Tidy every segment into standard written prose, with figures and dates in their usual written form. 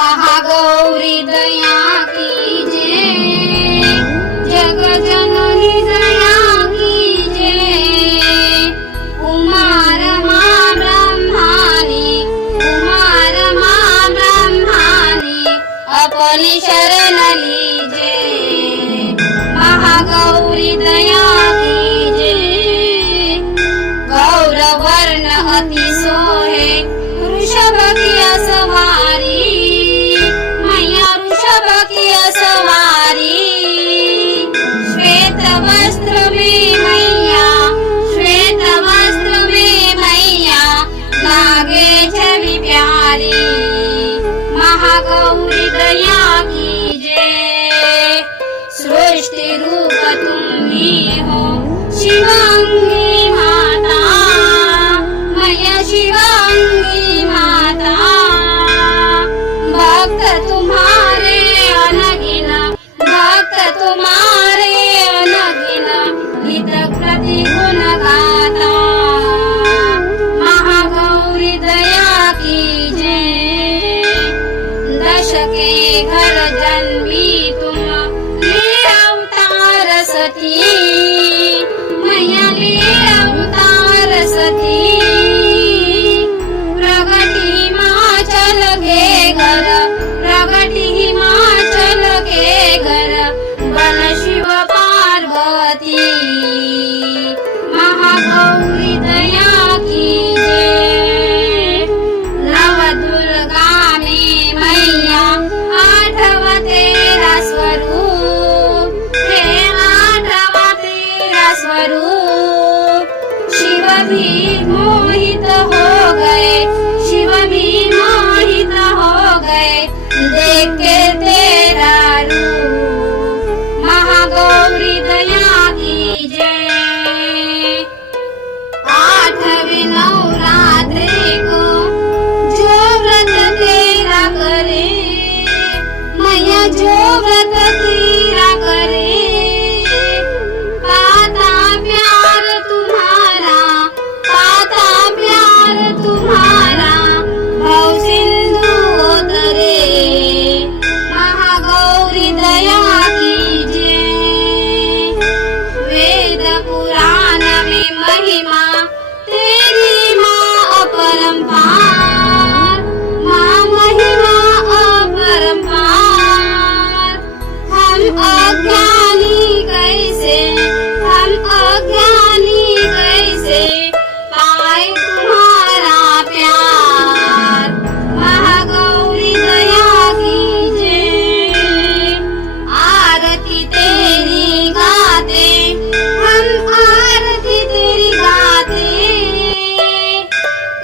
महागौरी दया कीजे, जग जननी दया कीजे। उमा रमा ब्रह्मानी, उमा रमा ब्रह्मानी, अपनी शरण लीजे। महागौरी दया कीजे, गौरवर्ण अति सोहे, वृषभ की सवारी, मैया वृषभ की सवारी। श्वेत वस्त्र में मैया, श्वेत वस्त्र में मैया, लागे छवि प्यारी। महागौरी दया कीजे, सृष्टि रूप तुम ही हो, शिवांगी माता, मैया शिवांगी माता। भक्त तुम्हारे अनगिन, भक्त तुम्हारे अनगिन, नित प्रति गुण गाता। महागौरी दया कीजे, दश के घर जन्मी तुम, ले अवतार सती, मैया ले अवतार सती। प्रगटी हिमाचल के घर, प्रगटी हिमाचल के घर, बन शिव पार्वती। महागौरी दया कीजे, नव दुर्गा में मैया, आठवा तेरा स्वरूप, हे आठवा तेरा स्वरूप। शिव भी मोहित हो गए, शिव भी मोहित हो गए, देख के तेरा रूप। महागौरी दया कीजे, आठवीं नवरात्रि को जो व्रत तेरा करे, मैया जो व्रत तेरा करे। पाता प्यार तुम्हारा, पाता प्यार तुम्हारा, भव सिंधु उतरे। महागौरी दया कीजे, वेद पुराण में महिमा तेरी माँ अपरंपार, माँ महिमा अपरंपार। हम अज्ञानी कैसे, हम अज्ञानी कैसे, पाए तुम्हारा प्यार। महागौरी दया कीजे, आरती तेरी गाते, हम आरती तेरी गाते।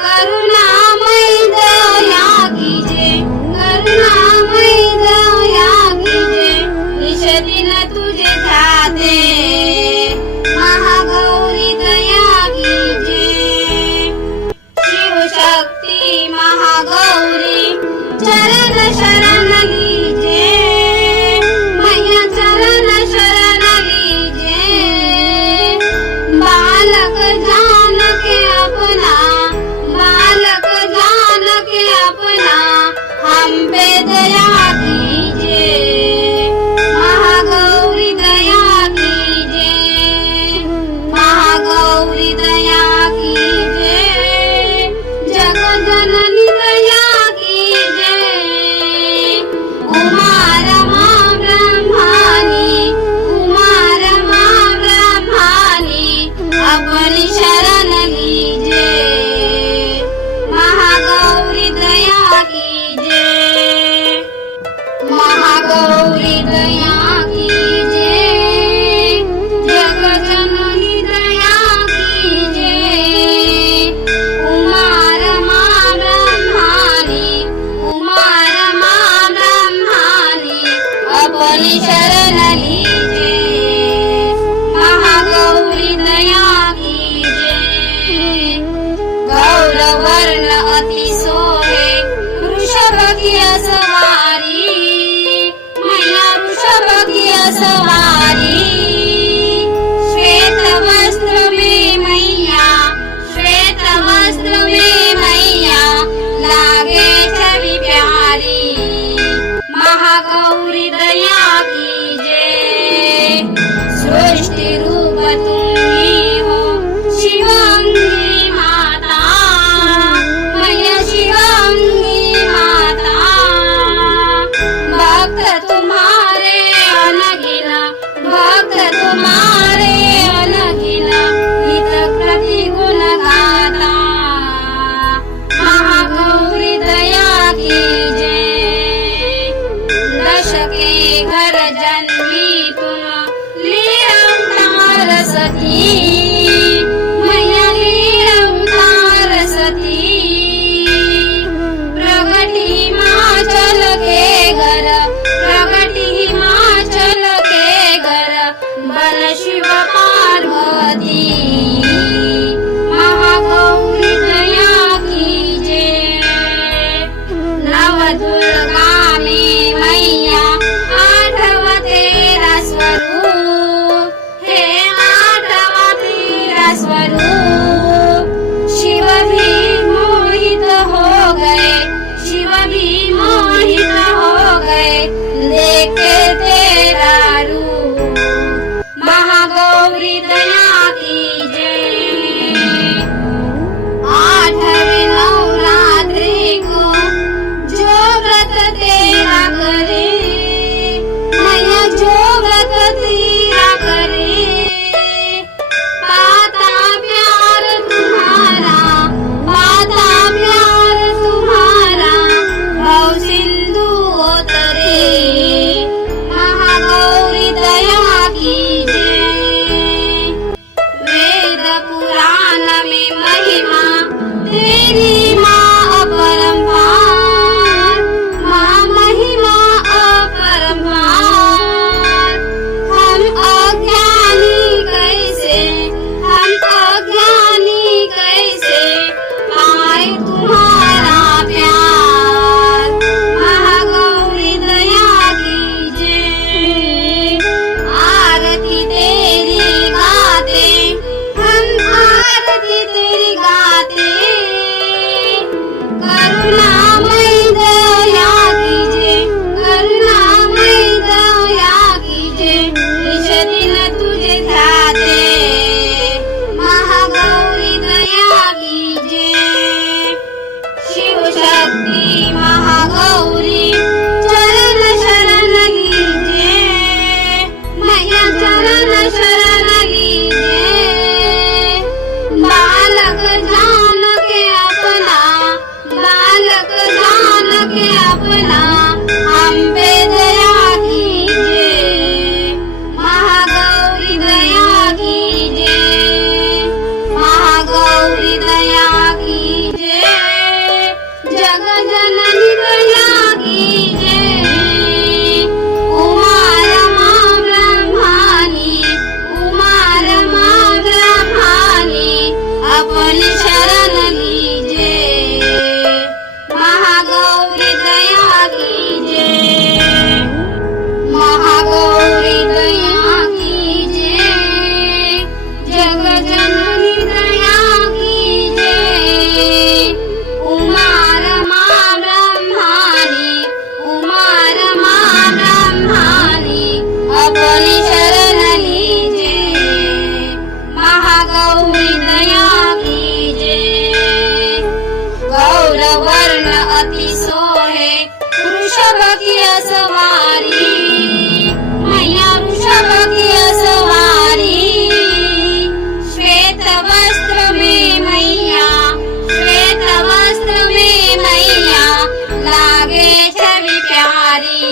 करुणामयी दया कीजे, करुणामयी दया कीजे, निश दिन तुझे ध्याते। महागौरी दया कीजे, शिव शक्ति महागौरी चरण शरण लीजे, मैया चरण शरण लीजे। बालक जान के अपना, बालक जान के अपना, हम पे दया कीजे। महागौरी दया कीजे, महागौरी दया कीजे, जग जननी दया कीजे। उमा रमा ब्रह्मानी, उमा रमा ब्रह्मानी, अपनी शरण लीजे। महागौरी दया कीजे, महागौरी दया कीजे, जग जननी दया कीजे। उमा रमा ब्रह्मानी, उमा रमा ब्रह्मानी, अपनी शरण लीजे। महागौरी दया कीजे, गौरवर्ण अति सोहे, वृषभ की सवारी, मैया वृषभ की सवारी। श्वेत वस्त्र में मैया, श्वेत वस्त्र में मैया, लागे छवि प्यारी। करे, पाता प्यार तुम्हारा, पाता प्यार तुम्हारा, भव सिंधु उतरे, महागौरी दया कीजिए। वेद पुराण में महिमा तेरी माँ अपरंपार, माँ महिमा अपरंपार। हम अज्ञानी कैसे, हम अज्ञानी कैसे पाए तुम्हारा प्यार, महागौरी दया कीजिए। आरती तेरी गाते, हम आरती तेरी गाते, करुणामयी दया कीजिए, करुणामयी दया कीजिए। निज दिन तुझे ध्याते, महागौरी दया कीजिए। शिव शक्ति महागौरी चरण शरण लीजिए, मैया चरण शरण लीजिए। बालक जान के अपना, बालक जान के अपना, हम पे दया कीजिए, महागौरी दया कीजिए, महागौरी दया कीजिए। जग जननी दया कीजिए, उमा रमा ब्रह्मानी, उमा रमा ब्रह्मानी, अपनी शरण लीजिए, महागौरी दया कीजिए, महागौरी दया कीजिए। जग जननी दया कीजिए, उमा रमा ब्रह्मानी, उमा रमा ब्रह्मानी, अपनी शरण लीजिए, महागौरी दया कीजिए। गौरवर्ण अति सोहे वृषभ की सवारी, मैया वृषभ की सवारी। श्वेत वस्त्र में मैया, श्वेत वस्त्र में मैया, लागे छवि प्यारी,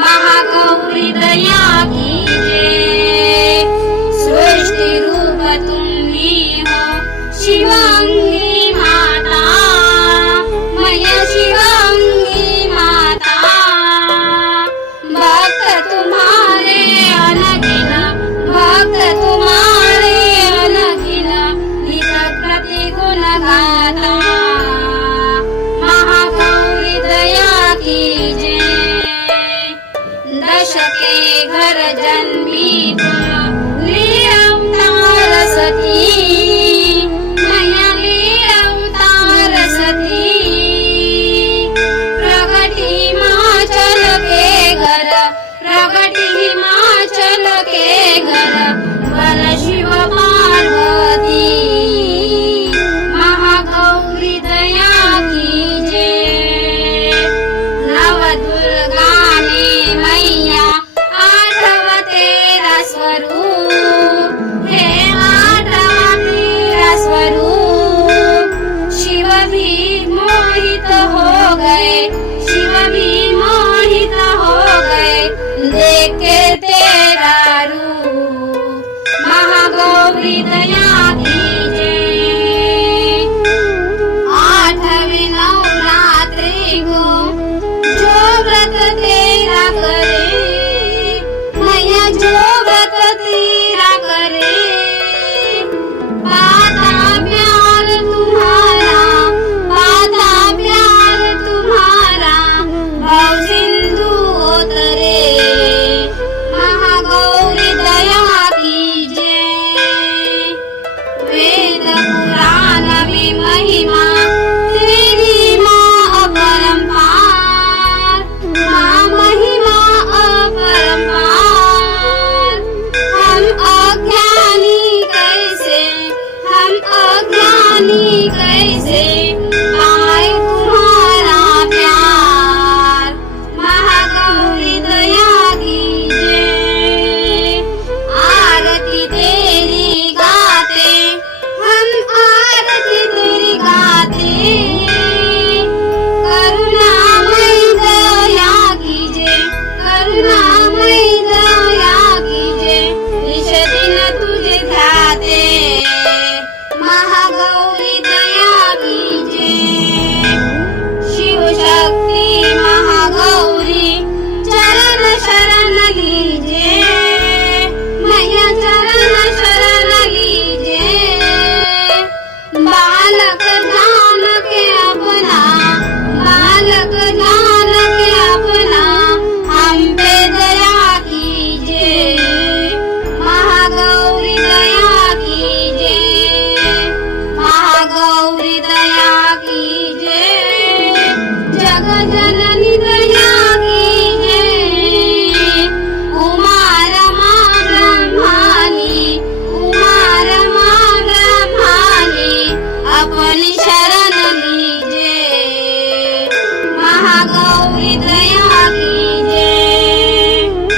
महागौरी दया कीजिए। सृष्टि रूप तुम ही हो शिवांगी माता, मैया शिवांगी माता। भक्त तुम्हारे अनगिन, भक्त तुम्हारे अनगिन, नित प्रति गुण गाता, महागौरी दया कीजिए। दश के घर जन्मी तुम लीलावतार सती, मैया लीलावतार सती। प्रगटी हिमाचल के घर, प्रगटी हिमाचल के घर, वर शिव पार्वती, महागौरी दया कीजिए। नव दुर्गा में मैया आठव तेरा स्वरूप, हे आठव तेरा स्वरूप। शिव भी मोहित हो गए, शिव भी मोहित हो गए, देख के तेरा रूप, महागौरी दया कीजिए। आठवीं नवरात्रि को जो व्रत तेरा कर